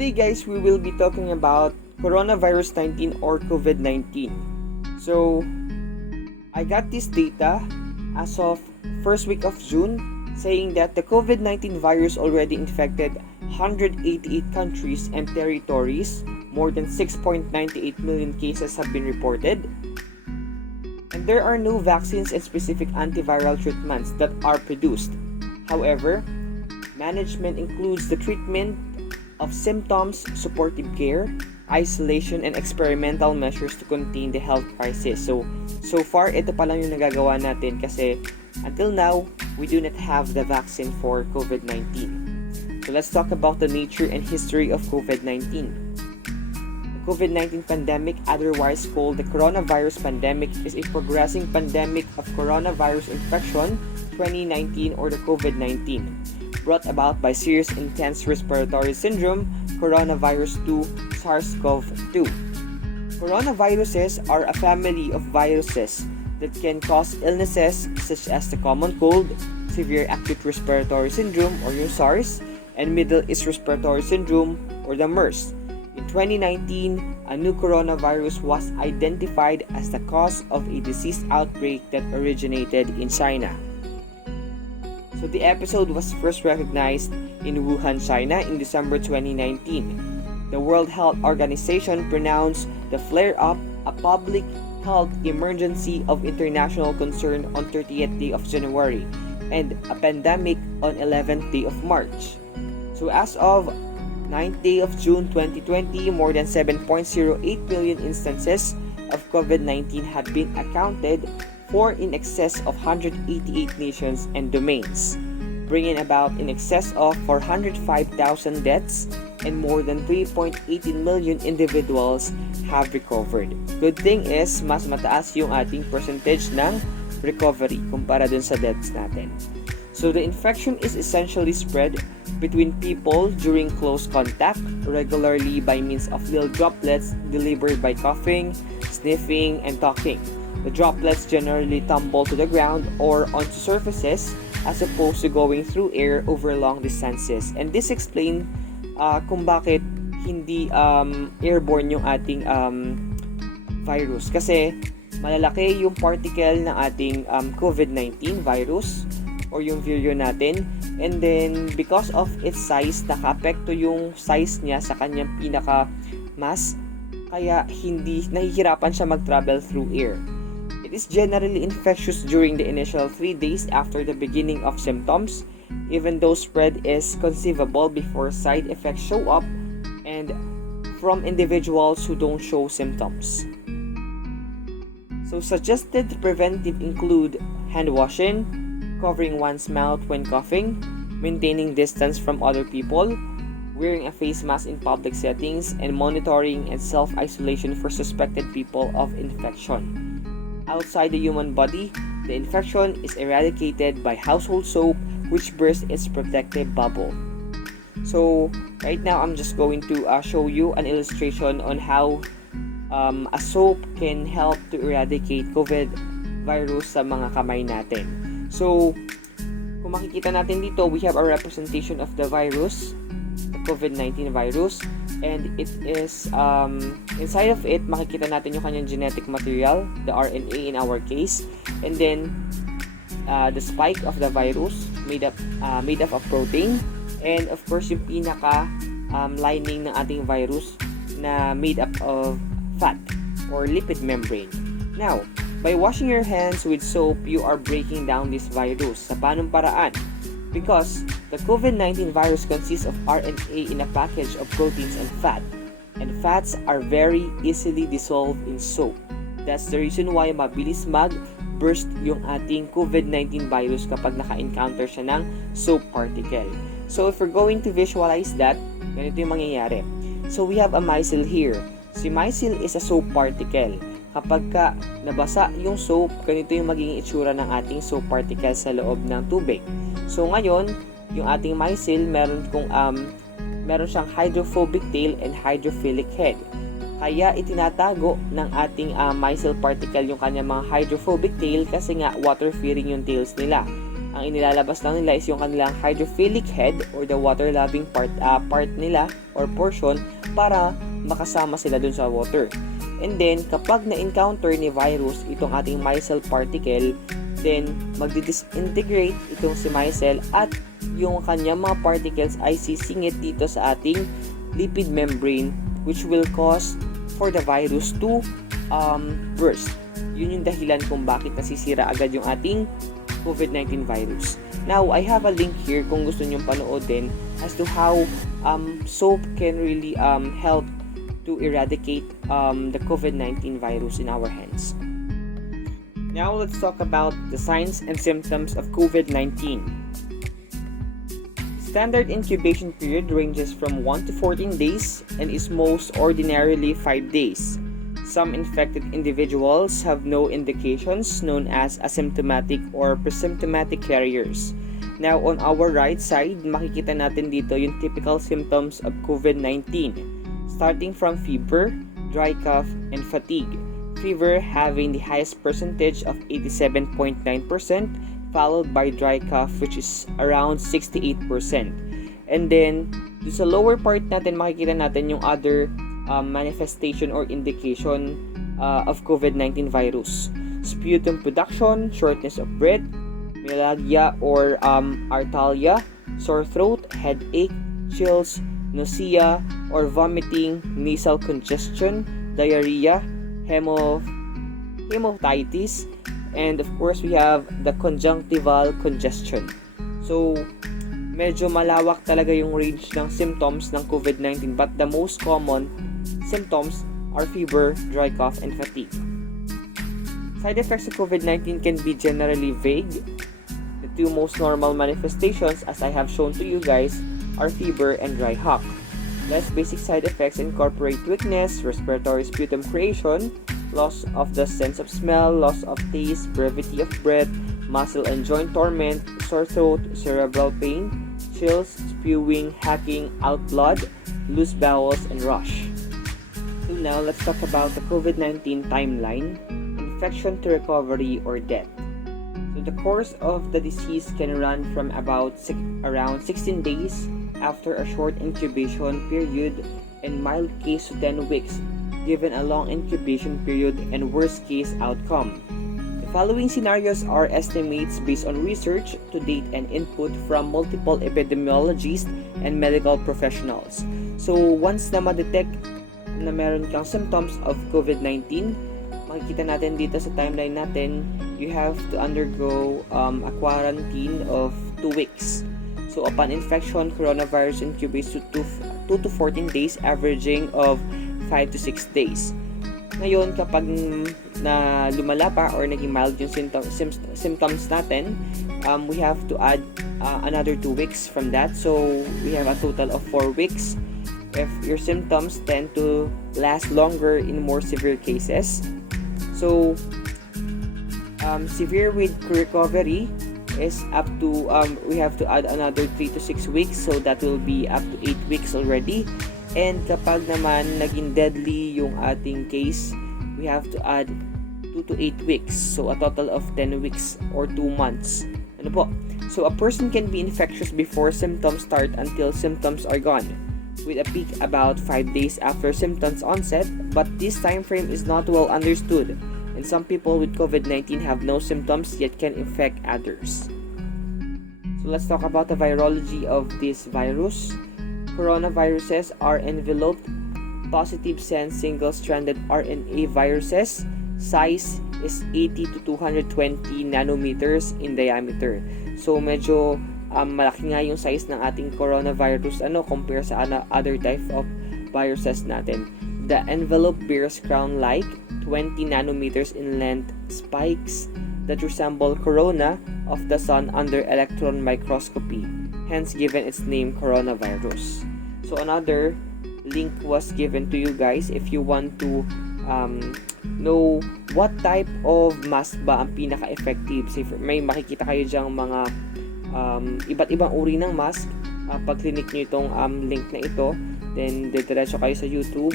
Today guys, we will be talking about coronavirus 19 or COVID-19. So, I got this data as of first week of June saying that the COVID-19 virus already infected 188 countries and territories. More than 6.98 million cases have been reported. And there are no vaccines and specific antiviral treatments that are produced. However, management includes the treatment of symptoms, supportive care, isolation, and experimental measures to contain the health crisis. So far, ito pa lang yung nagagawa natin kasi until now, we do not have the vaccine for COVID-19. So let's talk about the nature and history of COVID-19. The COVID-19 pandemic, otherwise called the coronavirus pandemic, is a progressing pandemic of coronavirus infection 2019 or the COVID-19, brought about by serious intense respiratory syndrome, coronavirus 2, SARS-CoV-2. Coronaviruses are a family of viruses that can cause illnesses such as the common cold, severe acute respiratory syndrome or yung SARS, and Middle East respiratory syndrome or the MERS. In 2019, a new coronavirus was identified as the cause of a disease outbreak that originated in China. So the episode was first recognized in Wuhan, China in December 2019. The World Health Organization pronounced the flare-up a public health emergency of international concern on 30th day of January and a pandemic on 11th day of March. So as of 9th day of June 2020, more than 7.08 million instances of COVID-19 have been accounted for in excess of 188 nations and domains, bringing about in excess of 405,000 deaths and more than 3.18 million individuals have recovered. Good thing is, mas mataas yung ating percentage ng recovery kumpara dun sa deaths natin. So the infection is essentially spread between people during close contact, regularly by means of little droplets delivered by coughing, sniffing, and talking. The droplets generally tumble to the ground or onto surfaces as opposed to going through air over long distances. And this explains kung bakit hindi airborne yung ating virus. Kasi malalaki yung particle ng ating COVID-19 virus or yung virion natin. And then, because of its size, naka-apekto yung size niya sa kanyang pinaka-mass. Kaya hindi nahihirapan siya mag-travel through air. It is generally infectious during the initial 3 days after the beginning of symptoms, even though spread is conceivable before side effects show up and from individuals who don't show symptoms. So suggested preventive include hand washing, covering one's mouth when coughing, maintaining distance from other people, wearing a face mask in public settings, and monitoring and self-isolation for suspected people of infection. Outside the human body, the infection is eradicated by household soap, which bursts its protective bubble. So, right now, I'm just going to show you an illustration on how a soap can help to eradicate COVID virus sa mga kamay natin. So, kung makikita natin dito, we have a representation of the virus, the COVID-19 virus, and it is inside of it makikita natin yung kanyang genetic material, the RNA in our case, and then the spike of the virus made up of protein, and of course yung pinaka lining ng ating virus na made up of fat or lipid membrane. Now, by washing your hands with soap, you are breaking down this virus. Sa panong paraan? Because the COVID-19 virus consists of RNA in a package of proteins and fat, and fats are very easily dissolved in soap. That's the reason why mabilis mag-burst yung ating COVID-19 virus kapag naka-encounter siya ng soap particle. So if we're going to visualize that, ganito yung mangyayari. So we have a micelle here. Si micelle is a soap particle. Kapag ka nabasa yung soap, ganito yung magiging itsura ng ating soap particle sa loob ng tubig. So ngayon, yung ating micelle meron siyang hydrophobic tail and hydrophilic head. Kaya itinatago ng ating micelle particle yung kanyang mga hydrophobic tail kasi nga water-fearing yung tails nila. Ang inilalabas lang nila is yung kanilang hydrophilic head or the water-loving part nila or portion para makasama sila dun sa water. And then, kapag na-encounter ni virus itong ating micelle particle, then magdi-disintegrate itong si micelle at yung kanyang mga particles ay sisingit dito sa ating lipid membrane, which will cause for the virus to burst. Yun yung dahilan kung bakit nasisira agad yung ating COVID-19 virus. Now, I have a link here kung gusto nyong panoodin as to how soap can really help to eradicate the COVID-19 virus in our hands. Now, let's talk about the signs and symptoms of COVID-19. Standard incubation period ranges from 1 to 14 days and is most ordinarily 5 days. Some infected individuals have no indications, known as asymptomatic or presymptomatic carriers. Now, on our right side, makikita natin dito yung typical symptoms of COVID-19, starting from fever, dry cough, and fatigue. Fever having the highest percentage of 87.9%, followed by dry cough which is around 68%. And then, sa lower part natin, makikita natin yung other manifestation or indication of COVID-19 virus. Sputum production, shortness of breath, myalgia or arthalia, sore throat, headache, chills, nausea or vomiting, nasal congestion, diarrhea, hemoptysis, and of course we have the conjunctival congestion. So, medyo malawak talaga yung range ng symptoms ng COVID-19, but the most common symptoms are fever, dry cough, and fatigue. Side effects of COVID-19 can be generally vague. The two most normal manifestations, as I have shown to you guys, are fever and dry cough. Less basic side effects incorporate weakness, respiratory sputum creation, loss of the sense of smell, loss of taste, brevity of breath, muscle and joint torment, sore throat, cerebral pain, chills, spewing, hacking, out blood, loose bowels, and rush. So now, let's talk about the COVID-19 timeline, infection to recovery or death. So the course of the disease can run from around 16 days after a short incubation period and mild case to 10 weeks, given a long incubation period and worst case outcome. The following scenarios are estimates based on research to date and input from multiple epidemiologists and medical professionals. So once na ma-detect na meron kang symptoms of COVID-19, makikita natin dito sa timeline natin, you have to undergo a quarantine of 2 weeks. So upon infection, coronavirus incubates to 2 to 14 days, averaging of 5 to 6 days. Ngayon, kapag na lumala pa or naging mild yung symptoms natin, we have to add another 2 weeks from that. So we have a total of 4 weeks. If your symptoms tend to last longer in more severe cases, so severe with recovery is up to we have to add another 3 to 6 weeks, so that will be up to 8 weeks already. And kapag naman naging deadly yung ating case, we have to add 2 to 8 weeks, so a total of 10 weeks or 2 months. Ano po? So a person can be infectious before symptoms start until symptoms are gone, with a peak about 5 days after symptoms onset, but this time frame is not well understood, and some people with COVID-19 have no symptoms yet can infect others. So let's talk about the virology of this virus. Coronaviruses are enveloped positive-sense single-stranded RNA viruses. Size is 80 to 220 nanometers in diameter. So medyo malaki nga yung size ng ating coronavirus compare sa other type of viruses natin. The envelope bears crown-like 20 nanometers in length spikes that resemble corona of the sun under electron microscopy, hence given its name coronavirus. So another link was given to you guys if you want to know what type of mask ba ang pinaka-effective. So, may makikita kayo dyang mga iba't ibang uri ng mask. Pag clinic nyo itong link na ito, then diretso kayo sa YouTube,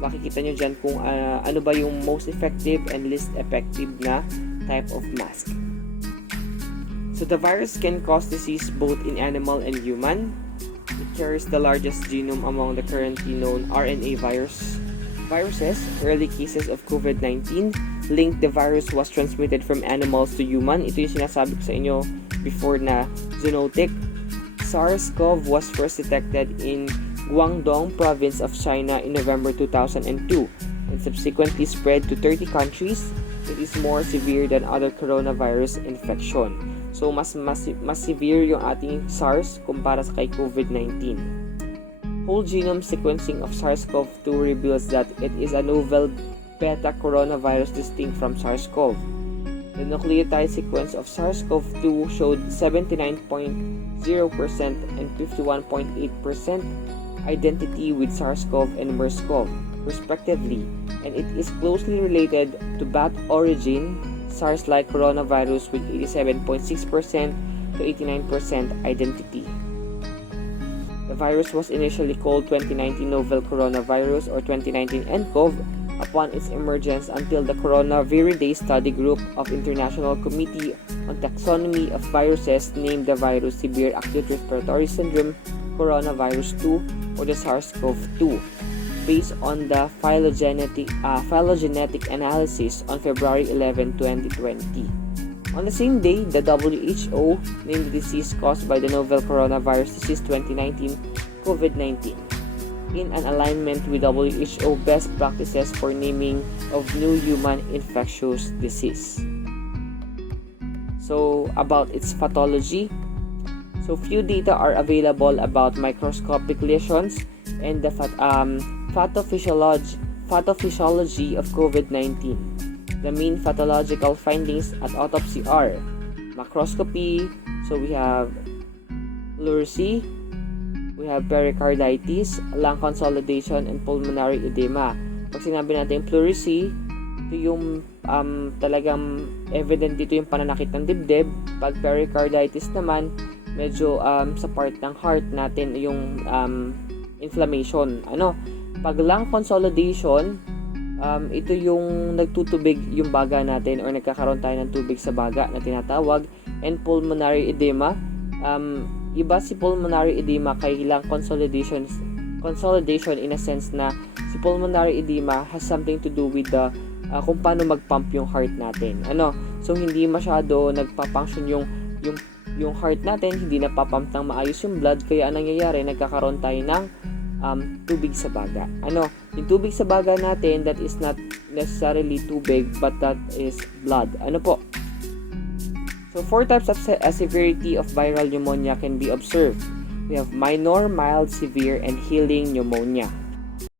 makikita nyo dyan kung ano ba yung most effective and least effective na type of mask. So the virus can cause disease both in animal and human. It carries the largest genome among the currently known RNA viruses. Early cases of COVID-19 linked the virus was transmitted from animals to human. Ito yung sinasabi ko sa inyo before na zoonotic. SARS-CoV was first detected in Guangdong province of China in November 2002 and subsequently spread to 30 countries. It is more severe than other coronavirus infection. So mas severe yung ating SARS kumpara sa kay COVID-19. Whole genome sequencing of SARS-CoV-2 reveals that it is a novel beta coronavirus distinct from SARS-CoV. The nucleotide sequence of SARS-CoV-2 showed 79.0% and 51.8% identity with SARS-CoV and MERS-CoV, respectively, and it is closely related to bat origin SARS-like coronavirus with 87.6% to 89% identity. The virus was initially called 2019 novel coronavirus or 2019 nCoV upon its emergence until the Coronavirus Study Group of International Committee on Taxonomy of Viruses named the virus Severe Acute Respiratory Syndrome Coronavirus 2 or the SARS-CoV-2 based on the phylogenetic analysis on February 11, 2020. On the same day, the WHO named the disease caused by the novel coronavirus disease 2019 COVID-19 in an alignment with WHO best practices for naming of new human infectious disease. So, about its pathology. So, few data are available about microscopic lesions and the pathophysiology of COVID-19. The main pathological findings at autopsy are macroscopy, so we have pleurisy, we have pericarditis, lung consolidation, and pulmonary edema. Pag sinabi natin pleurisy, ito yung talagang evident dito yung pananakit ng dibdib. Pag pericarditis naman, medyo sa part ng heart natin yung inflammation. Pag lung consolidation, ito yung nagtutubig yung baga natin or nagkakaroon tayo ng tubig sa baga na tinatawag. And pulmonary edema, iba si pulmonary edema kay lung consolidation in a sense na si pulmonary edema has something to do with the kung paano mag-pump yung heart natin. So hindi masyado nagpa-function yung heart natin, hindi napapump ng maayos yung blood, kaya anong nangyayari, nagkakaroon tayo ng tubig sa baga. Yung tubig sa baga natin, that is not necessarily tubig, but that is blood. So, 4 types of severity of viral pneumonia can be observed. We have minor, mild, severe, and healing pneumonia.